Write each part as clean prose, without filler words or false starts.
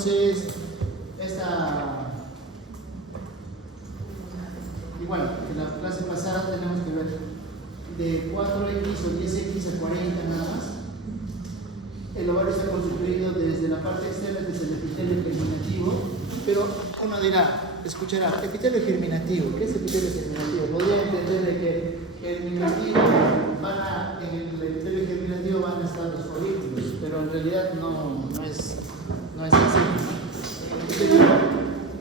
entonces igual que la clase pasada tenemos que ver de 4x o 10x a 40 nada más. El ovario está constituido desde la parte externa, desde el epitelio germinativo, pero uno dirá, escuchará, epitelio germinativo, ¿qué es epitelio germinativo? Podría entender de que germinativo en el epitelio germinativo van a estar los folículos, pero en realidad no es así. El epitelio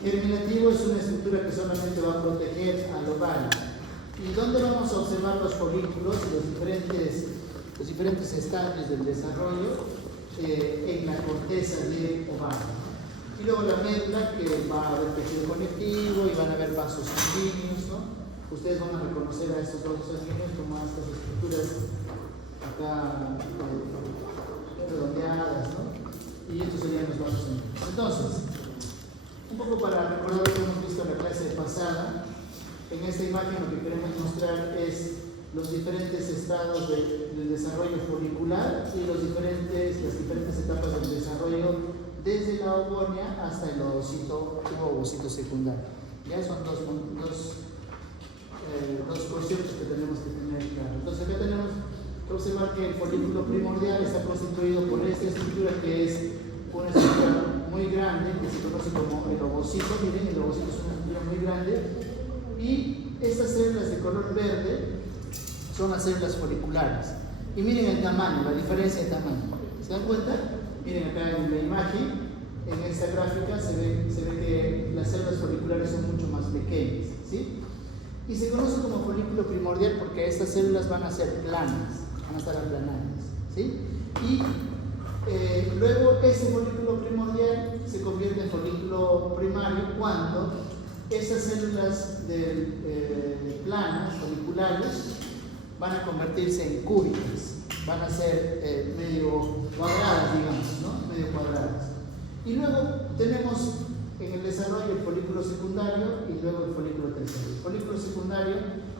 germinativo es una estructura que solamente va a proteger al ovario. ¿Y dónde vamos a observar los folículos y los diferentes estadios del desarrollo? En la corteza de ovario. Y luego la médula, que va a haber tejido conectivo y van a haber vasos sanguíneos, ¿no? Ustedes van a reconocer a estos vasos sanguíneos como a estas estructuras acá redondeadas, ¿no? Y estos serían los vasos sanguíneos. Entonces, un poco para recordar lo que hemos visto en la clase pasada, en esta imagen lo que queremos mostrar es los diferentes estados del desarrollo folicular y las diferentes etapas del desarrollo desde la ovonia hasta el ovocito u ovocito secundario. Ya son dos conceptos que tenemos que tener claro. Entonces acá tenemos que observar que el folículo primordial está constituido por esta estructura que es una estructura muy grande, que se conoce como el ovocito. Miren, el ovocito es una estructura muy grande y estas células de color verde son las células foliculares. Y miren el tamaño, la diferencia de tamaño. ¿Se dan cuenta? Miren acá en la imagen, en esta gráfica se ve que las células foliculares son mucho más pequeñas, ¿sí? Y se conoce como folículo primordial porque estas células van a ser planas, van a estar aplanadas, ¿sí? Y luego ese folículo primordial se convierte en folículo primario cuando esas células planas, foliculares, van a convertirse en cúbicas, van a ser medio cuadradas, digamos, ¿no? Medio cuadradas. Y luego tenemos en el desarrollo el folículo secundario y luego el folículo terciario. El folículo secundario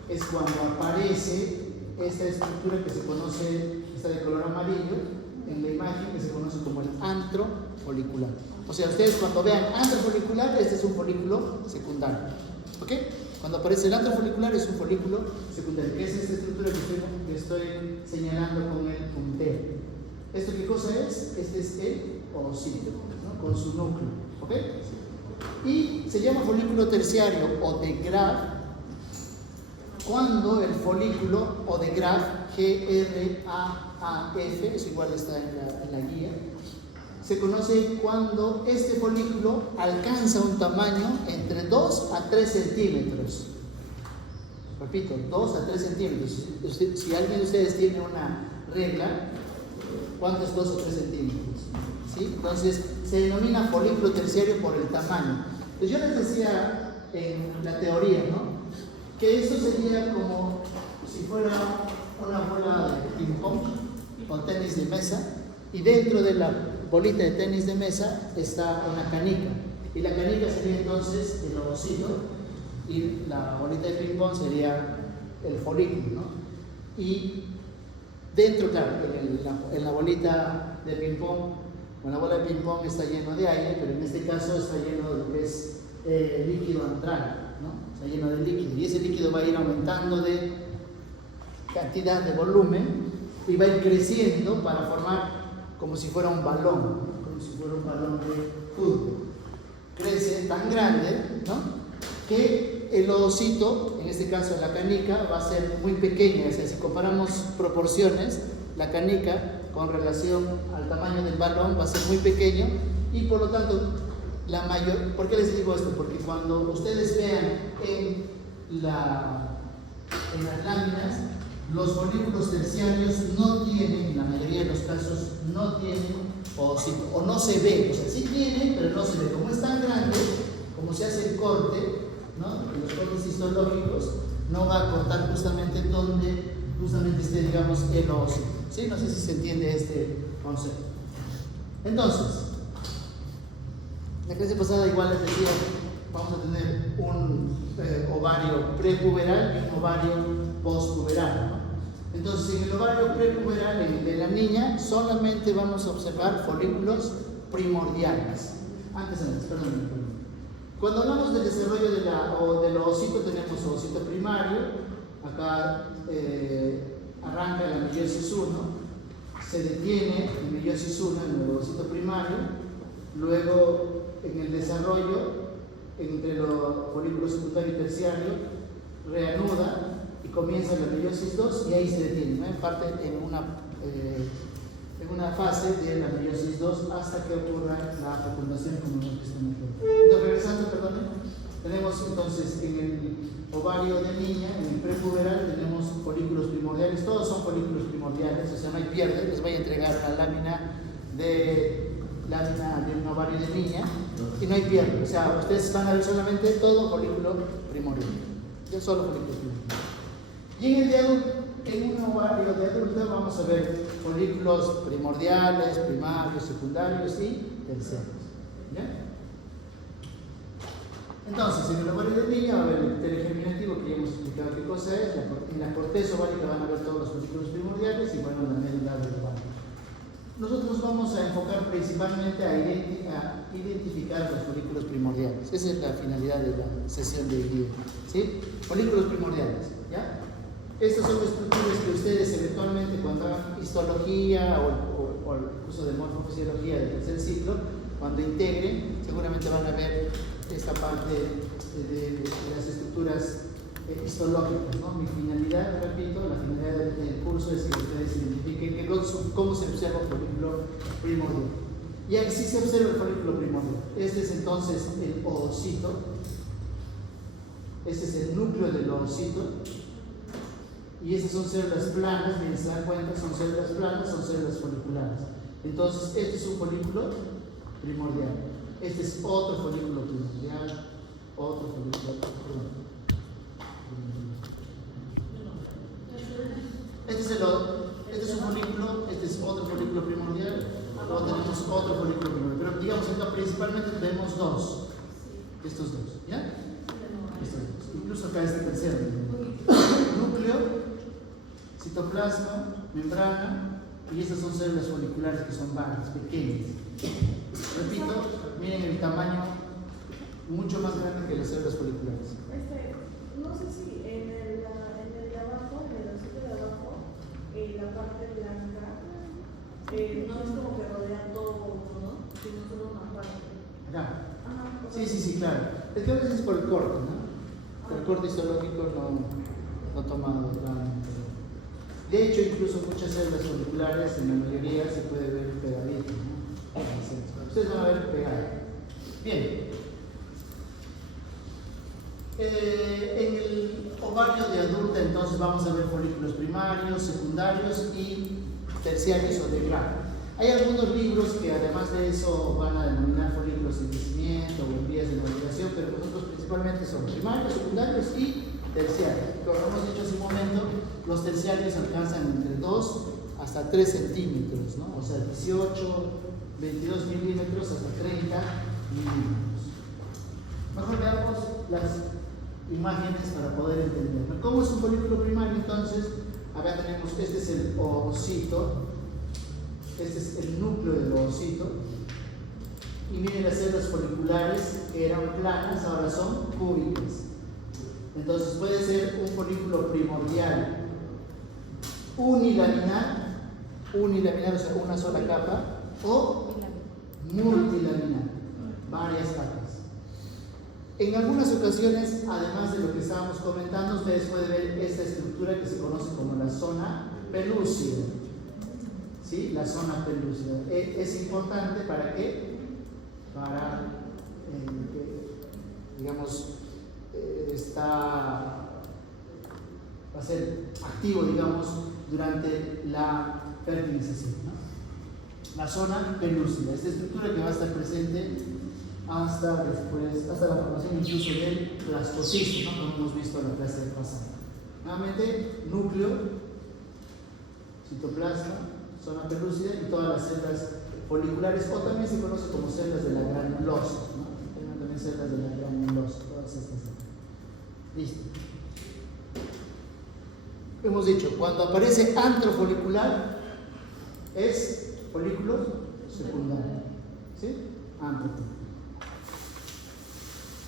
es cuando aparece esta estructura que se conoce, está de color amarillo, en la imagen que se conoce como el antro folicular. O sea, ustedes cuando vean antro folicular, este es un folículo secundario. ¿Ok? Cuando aparece el antro folicular es un folículo secundario, que es esta estructura que estoy señalando con el puntero. ¿Esto qué cosa es? Este es el ovocito, ¿no? Con su núcleo. ¿Ok? Y se llama folículo terciario o de Graf cuando el folículo o de Graf, GRAAF, eso igual está en la guía, se conoce cuando este folículo alcanza un tamaño entre 2 a 3 centímetros. Repito, 2 a 3 centímetros. Si alguien de ustedes tiene una regla, ¿cuánto es 2 o 3 centímetros? ¿Sí? Entonces, se denomina folículo terciario por el tamaño. Pues yo les decía en la teoría, ¿no? Que esto sería como si fuera una bola de ping-pong o tenis de mesa, y dentro de la bolita de tenis de mesa está una canica, y la canica sería entonces el ovocito y la bolita de ping-pong sería el folículo, ¿no? Y dentro, claro, en la bolita de ping-pong, bueno, la bola de ping-pong está lleno de aire, pero en este caso está lleno de lo que es líquido antral, ¿no? Está lleno de líquido, y ese líquido va a ir aumentando de cantidad, de volumen, y va a ir creciendo para formar como si fuera un balón, ¿no? Como si fuera un balón de fútbol. Crece tan grande, ¿no? Que el ovocito, en este caso la canica, va a ser muy pequeña. O sea, si comparamos proporciones, la canica con relación al tamaño del balón va a ser muy pequeño, y por lo tanto ¿por qué les digo esto? Porque cuando ustedes vean en las láminas, los folículos terciarios no tienen, en la mayoría de los casos, no tienen ovocito, o no se ve. O sea, sí tienen, pero no se ve. Como es tan grande, como se hace el corte, ¿no? Los cortes histológicos, no va a cortar justamente donde esté, digamos, el ovocito. ¿Sí? No sé si se entiende este concepto. Entonces, la clase pasada igual les decía, vamos a tener un ovario prepuberal y un ovario postpuberal, ¿no? Entonces, en el ovario prepuberal, en el de la niña, solamente vamos a observar folículos primordiales. perdón. Cuando hablamos del desarrollo del ovocito, tenemos ovocito primario, acá arranca la meiosis 1, se detiene en meiosis 1 en el ovocito primario, luego en el desarrollo entre los folículos secundario y terciario reanuda y comienza la meiosis 2 y ahí se detiene, ¿no? En parte en una fase de la meiosis 2 hasta que ocurra la fecundación como hemos visto en el otro. Entonces, regresando, tenemos entonces en el ovario de niña, en el prepuberal, tenemos folículos primordiales, todos son folículos primordiales, o sea, no hay pierde. Les voy a entregar una lámina de un ovario de niña y no hay pierde, o sea, ustedes van a ver solamente todo folículo primordial, yo solo folículo primordial. Y en el de adulto, en un ovario de adulta vamos a ver folículos primordiales, primarios, secundarios y terciarios. ¿Ya? Entonces, en el ovario de niña va a haber el telegerminativo, que ya hemos explicado qué cosa es. En la corteza ovárica van a ver todos los folículos primordiales y bueno, la médula del ovario. Nosotros vamos a enfocar principalmente a identificar los folículos primordiales. Esa es la finalidad de la sesión de hoy día. ¿Sí? Folículos primordiales. ¿Ya? Estas son estructuras que ustedes eventualmente cuando hagan histología o el curso de morfofisiología del tercer ciclo, cuando integren, seguramente van a ver esta parte de las estructuras histológicas, ¿no? Mi finalidad, repito, la finalidad del curso es que ustedes identifiquen cómo se observa el folículo primordial. Y así se observa el folículo primordial. Este es entonces el ovocito, este es el núcleo del ovocito. Y estas son células planas, miren, se dan cuenta, son células planas, son células foliculares. Entonces, este es un folículo primordial. Este es otro folículo primordial, otro folículo primordial. Este es un folículo, este es otro folículo primordial, luego tenemos otro folículo primordial. Pero digamos, acá principalmente tenemos dos, estos dos, ¿ya? Estos dos. Incluso acá este tercero. Núcleo, citoplasma, membrana, y estas son células foliculares que son varias, pequeñas. Repito, miren el tamaño mucho más grande que las células foliculares. No sé si en el de abajo, en el sitio de abajo, la parte blanca, no es como que rodea todo, ¿no? Sino solo una parte. Acá. Ajá, Sí, claro. Es que a veces es por el corte, ¿no? El corte histológico no toma realmente. De hecho, incluso muchas células foliculares, en la mayoría, se puede ver pegadito, ¿no? Ustedes van a ver pegado. Bien. En el ovario de adulta, entonces, vamos a ver folículos primarios, secundarios y terciarios o de grado. Hay algunos libros que, además de eso, van a denominar folículos en crecimiento o en vías de maduración, pero nosotros principalmente son primarios, secundarios y terciarios. Como hemos dicho hace un momento, los terciarios alcanzan entre 2 hasta 3 centímetros, ¿no? O sea, 18, 22 milímetros hasta 30 milímetros. Mejor veamos las imágenes para poder entender. ¿Cómo es un folículo primario? Entonces, acá tenemos, este es el ovocito, este es el núcleo del ovocito, y miren las células foliculares que eran planas, ahora son cúbicas. Entonces puede ser un folículo primordial unilaminar, o sea, una sola capa, o multilaminar, varias capas. En algunas ocasiones, además de lo que estábamos comentando, ustedes pueden ver esta estructura que se conoce como la zona pelúcida. ¿Sí? La zona pelúcida. Es importante ¿para qué? Para que, digamos, va a ser activo, digamos, durante la fertilización, ¿no? La zona pelúcida, esta estructura que va a estar presente hasta la formación incluso del blastocisto, ¿no? Como hemos visto en la clase pasada. Nuevamente, núcleo, citoplasma, zona pelúcida y todas las células foliculares, o también se conoce como células de la granulosa, ¿no? Tenemos también células de la granulosa, todas estas células. Listo. Hemos dicho, cuando aparece antrofolicular es folículo secundario, ¿sí? Antrofolicular.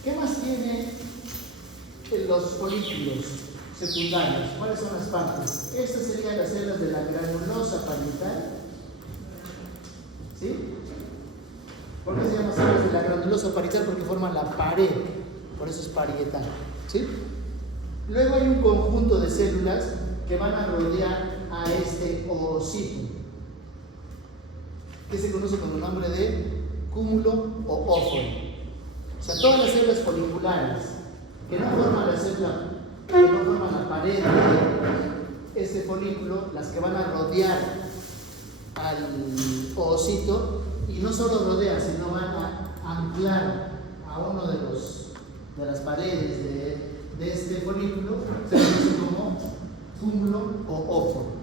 ¿Qué más tiene los folículos secundarios? ¿Cuáles son las partes? Estas serían las células de la granulosa parietal. ¿Sí? ¿Por qué se llama células de la granulosa parietal? Porque forman la pared, por eso es parietal. ¿Sí? Luego hay un conjunto de células que van a rodear a este ovocito, que se conoce con el nombre de cúmulo o óforo. O sea, todas las células foliculares que no forman la célula, que no forman la pared de este folículo, las que van a rodear al ovocito, y no solo rodean, sino van a anclar a uno de las paredes de este folículo, se conoce como cúmulo o óforo.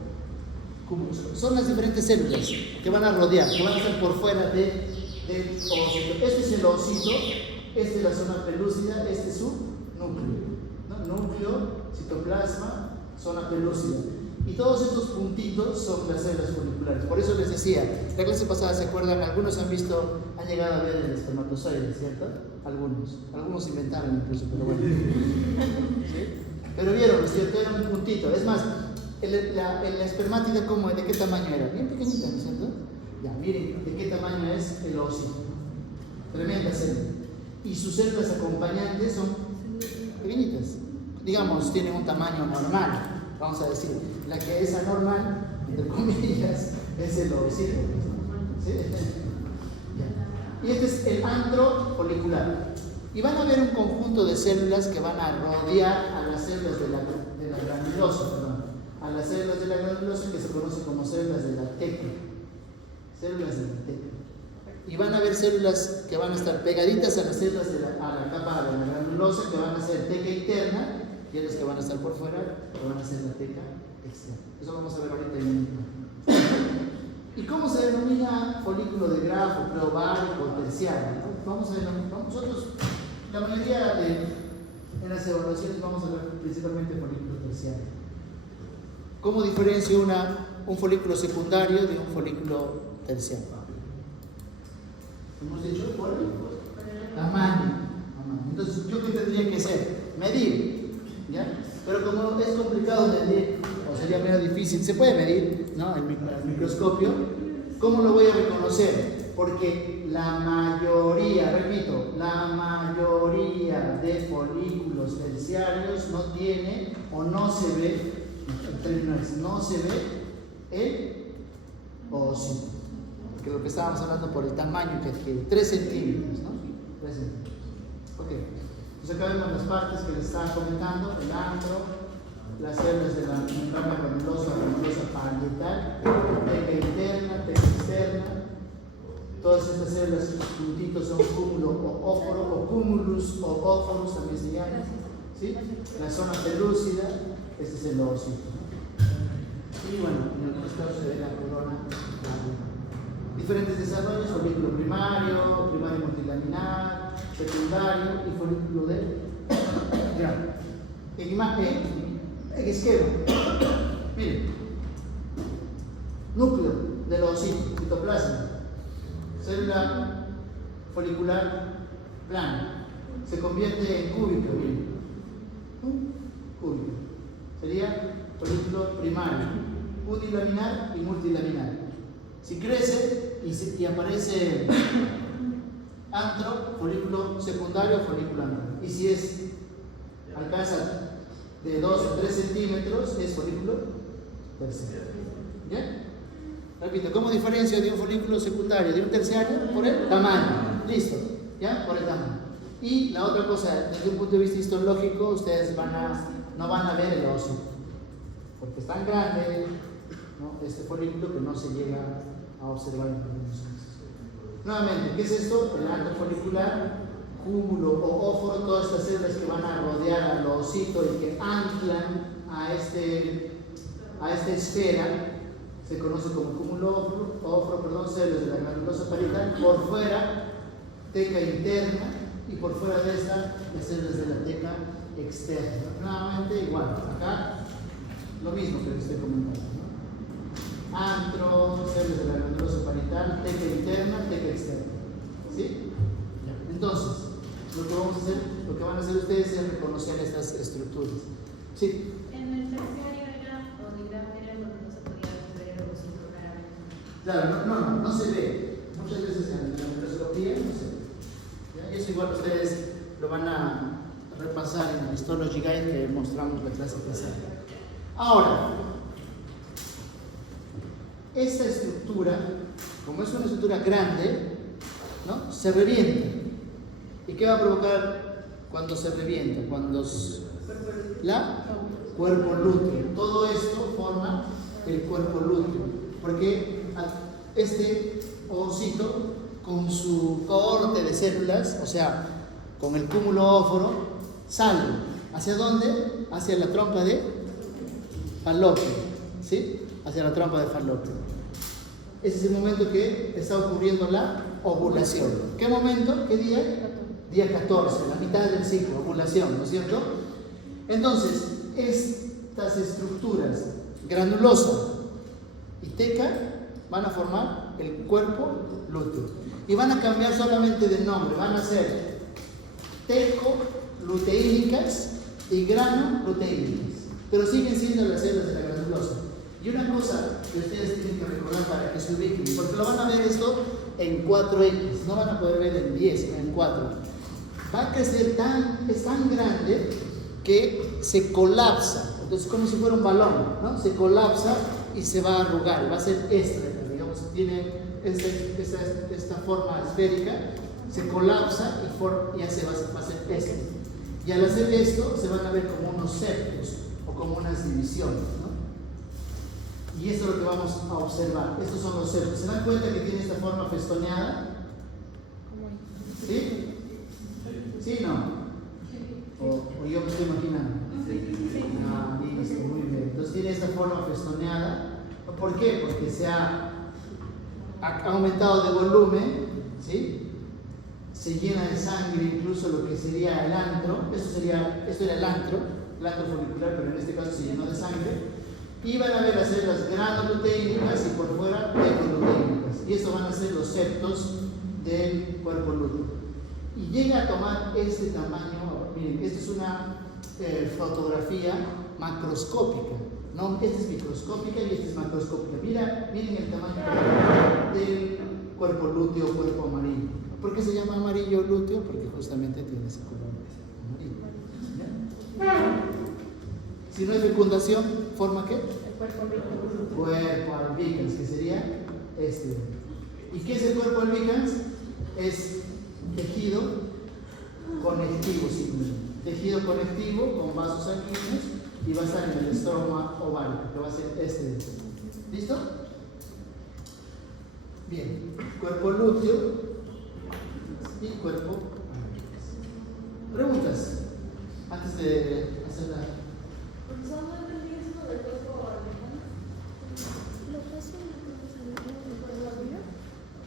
Son las diferentes células que van a rodear, que van a estar por fuera del ovocito. Este es el ovocito, esta es la zona pelúcida, este es su núcleo, ¿no? Núcleo, citoplasma, zona pelúcida. Y todos estos puntitos son las células foliculares. Por eso les decía, la clase pasada, ¿se acuerdan? Algunos han llegado a ver el espermatozoide, ¿cierto? Algunos inventaron incluso, pero bueno. ¿Sí? Pero vieron, ¿cierto? Era un puntito. Es más, la espermátida, ¿de qué tamaño era? Bien pequeñita, ¿no es cierto? Ya, miren, ¿de qué tamaño es el ovocito? Tremenda célula. Y sus células acompañantes son pequeñitas. Digamos, tienen un tamaño normal. Vamos a decir, la que es anormal, entre comillas, es el ovocito. ¿Sí? Y este es el antro folicular. Y van a haber un conjunto de células que van a rodear a las células de la granulosa, a las células de la granulosa, que se conocen como células de la teca. Células de la teca. Y van a haber células que van a estar pegaditas a las células a la capa de la granulosa, que van a ser teca interna, y las que van a estar por fuera, que van a ser la teca externa. Eso vamos a ver ahorita en un minuto. ¿Y cómo se denomina folículo de grafo, preovárico o terciario? Vamos a denominar, nosotros, la mayoría en las evaluaciones vamos a ver principalmente folículo terciario. ¿Cómo diferencia un folículo secundario de un folículo terciario? Hemos dicho por el tamaño. Entonces, ¿yo qué tendría que hacer? Medir. ¿Ya? Pero como es complicado medir, o sería medio difícil, se puede medir, ¿no? El microscopio. ¿Cómo lo voy a reconocer? Porque la mayoría, repito, la mayoría de folículos terciarios no tiene o no se ve, el término es, no se ve el ovocito. Porque lo que estábamos hablando por el tamaño que adquiere, 3 centímetros, ¿no? 3 centímetros. Ok. Entonces acá vemos las partes que les estaba comentando, el antro, las células de la membrana granulosa parietal, teca interna, teca externa. Todas estas células, sus puntitos son cúmulo o óforo, o cúmulus o óforos también se llama. ¿Sí? La zona pelúcida, este es el ovocito, ¿no? Y bueno, en algunos casos se ve la corona. Diferentes desarrollos: folículo primario, primario multilaminar, secundario y folículo de esquema. Miren, núcleo del ovocito, citoplasma, célula folicular plana, se convierte en cúbico, miren, cúbico, sería folículo primario, unilaminar y multilaminar. Si crece y aparece antro, folículo secundario, folículo antro. Y si alcanza de 2 a 3 centímetros, es folículo terciario. ¿Ya? Repito, ¿cómo diferencio de un folículo secundario de un terciario? Por el tamaño. Listo. ¿Ya? Por el tamaño. Y la otra cosa, desde un punto de vista histológico, ustedes no van a ver el ovocito, porque es tan grande, ¿no?, este folículo, que no se llega a observar en algunos casos. Nuevamente, ¿qué es esto? El antro folicular, cúmulo o óforo, todas estas células que van a rodear al ovocito y que anclan a esta esfera, se conoce como cúmulo óforo, células de la granulosa parietal. Por fuera, teca interna, y por fuera de esta, las células de la teca externa. Nuevamente, igual, acá lo mismo que les estoy comentando, ¿no? Antro, células de la granulosa parietal, teca interna, teca externa. ¿Sí? Entonces, Lo que van a hacer ustedes es reconocer estas estructuras. Sí. En el terciario era, o de grado era donde no se podía ver o sincronar. Claro, no se ve. Muchas veces en la microscopía no se ve. ¿Ya? Y eso igual ustedes lo van a repasar en el Histology Guide que mostramos la clase pasada. Ahora, esta estructura, como es una estructura grande, ¿no? Se revienta. ¿Y qué va a provocar cuando se revienta? Cuando la cuerpo lúteo. Todo esto forma el cuerpo lúteo. Porque este ovocito, con su cohorte de células, o sea, con el cúmulo óforo, sale. ¿Hacia dónde? Hacia la trompa de falopio. ¿Sí? Hacia la trompa de falopio. Ese es el momento que está ocurriendo la ovulación. ¿Qué momento? ¿Qué día? Día 14, la mitad del ciclo, ovulación, ¿no es cierto? Entonces, estas estructuras, granulosa y teca, van a formar el cuerpo lúteo. Y van a cambiar solamente de nombre, van a ser teco-luteínicas y grano-luteínicas. Pero siguen siendo las células de la granulosa. Y una cosa que ustedes tienen que recordar para que se ubiquen, porque lo van a ver esto en 4X, no van a poder ver en 10, sino en 4. Va a crecer es tan grande que se colapsa, entonces como si fuera un balón, ¿no? Se colapsa y se va a arrugar, va a ser digamos, tiene esta forma esférica, se colapsa y ya va a ser esto. Y al hacer esto se van a ver como unos septos o como unas divisiones, ¿no? Y eso es lo que vamos a observar. Estos son los septos. ¿Se dan cuenta que tiene esta forma festoneada? ¿Sí? ¿Sí o no? ¿O yo me estoy imaginando? Ah, listo, muy bien. Entonces tiene esta forma festoneada. ¿Por qué? Porque se ha aumentado de volumen, ¿sí? Se llena de sangre incluso lo que sería el antro. Esto era el antro folicular, pero en este caso se llenó de sangre. Y van a ver las células granoluteínicas y por fuera tecoluteínicas. Y eso van a ser los septos del cuerpo lúteo. Y llega a tomar este tamaño. Miren, esta es una fotografía macroscópica. ¿No? Esta es microscópica y esta es macroscópica. Miren el tamaño del cuerpo lúteo, cuerpo amarillo. ¿Por qué se llama amarillo lúteo? Porque justamente tiene ese color amarillo. Si no hay fecundación, ¿forma qué? El cuerpo albicans. Cuerpo albicans, que sería este. ¿Y qué es el cuerpo albicans? Es tejido conectivo, simplemente. Tejido conectivo con vasos sanguíneos y va a estar en el estroma ovárico, que va a ser este. ¿Listo? Bien. Cuerpo lúteo y cuerpo albicans. ¿Preguntas? Antes de hacer la... Profesor, no entendí eso del cuerpo albicans.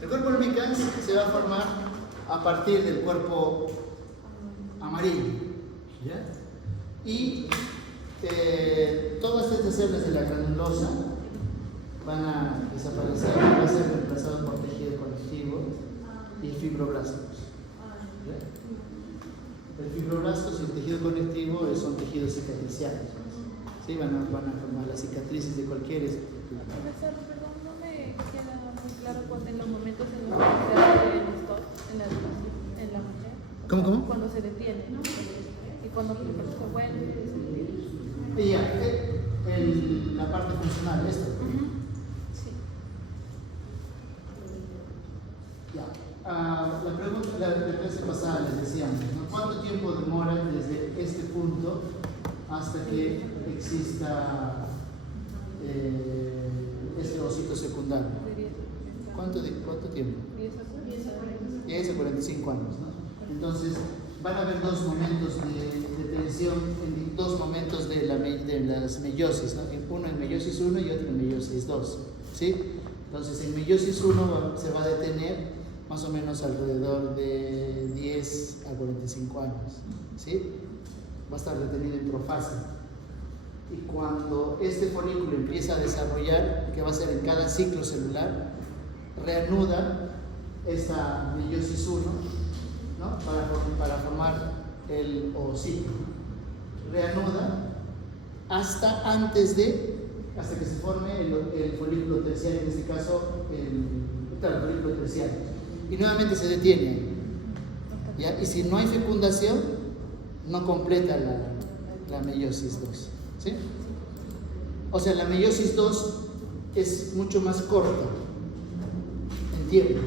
El cuerpo albicans se va a formar a partir del cuerpo amarillo, ¿ya? Y todas estas células de la granulosa van a desaparecer, van a ser reemplazadas por tejido conectivo y fibroblastos. ¿Ya? El fibroblastos y el tejido conectivo son tejidos cicatriciales. ¿Sí? Van a formar las cicatrices de cualquier estructura. Profesor, perdón, no me queda muy claro cuando en los momentos en los que se hace el stop en la mujer. ¿Cómo? Cuando se detiene, ¿no? Y cuando se vuelve. Y ya, la parte funcional, esto. Sí. Ya. La pregunta, la clase pasada les decíamos, ¿no? ¿Cuánto tiempo demora desde este punto hasta que exista este ovocito secundario? ¿Cuánto tiempo? 10 a 45 años, ¿no? Entonces, van a haber dos momentos de tensión, en dos momentos de las meiosis, ¿no? Uno en meiosis 1 y otro en meiosis 2, ¿sí? Entonces, en meiosis 1 se va a detener más o menos alrededor de 10 a 45 años, ¿sí? Va a estar retenido en profase. Y cuando este folículo empieza a desarrollar, que va a ser en cada ciclo celular, reanuda esta meiosis 1 ¿no? Para formar el ovocito. Reanuda hasta que se forme el folículo terciario, en este caso el folículo terciario. Y nuevamente se detiene ahí. ¿Ya? Y si no hay fecundación, no completa la meiosis 2. ¿Sí? O sea, la meiosis 2 es mucho más corta en tiempo. ¿En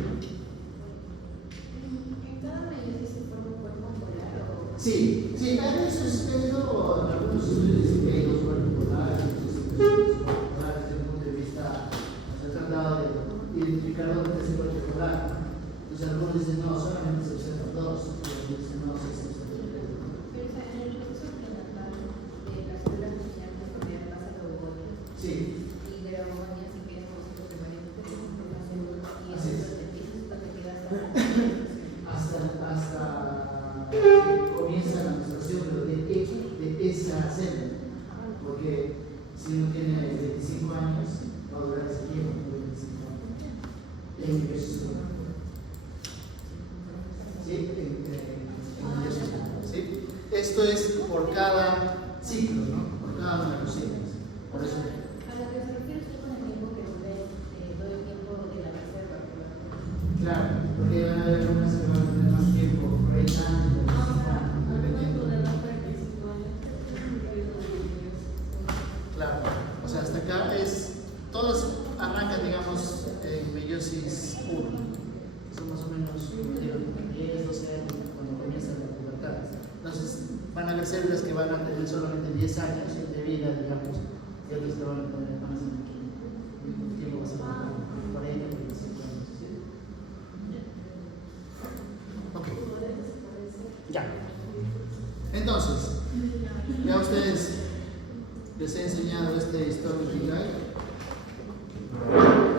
cada meiosis se forma un cuerpo polar o...? Sí, eso es eso. Algunos estudios dicen que hay dos cuerpos polares, desde el punto de vista, se ha tratado de identificar dónde es el cuerpo polar. Entonces algunos dicen no, solamente se observan dos, y otros dicen no, se observan tres. Pero en el proceso prenatal de las células germinales también pasa la ovonia. Sí. Y de la ovonia se quedan cositos de varios pequeños de la célula y Así eso es. te queda hasta que comienza la menstruación, pero de esa célula. Porque si uno tiene 25 años, va a durar ese tiempo, 25 años. En meiosis 1. ¿Sí? En meiosis 1. ¿Sí? Esto es por cada ciclo, ¿no? Por cada uno de los ciclos. Por eso. A lo que se refiere usted con el tiempo que dure todo el tiempo de la reserva. Claro, porque van a haber algunas que van a tener más tiempo, por ahí años, dependiendo. Claro, o sea, hasta acá todos arrancan, digamos, en meiosis 1. Son más o menos, como digo, 10, 12 años cuando comienza la pubertad. Entonces, van a haber células que van a tener solamente 10 años de vida, digamos, y otras que van a tener más el tiempo va a ser 40, 45 años. ¿Sí? Ok. Ya. Entonces, ya ustedes les he enseñado este Story Guide.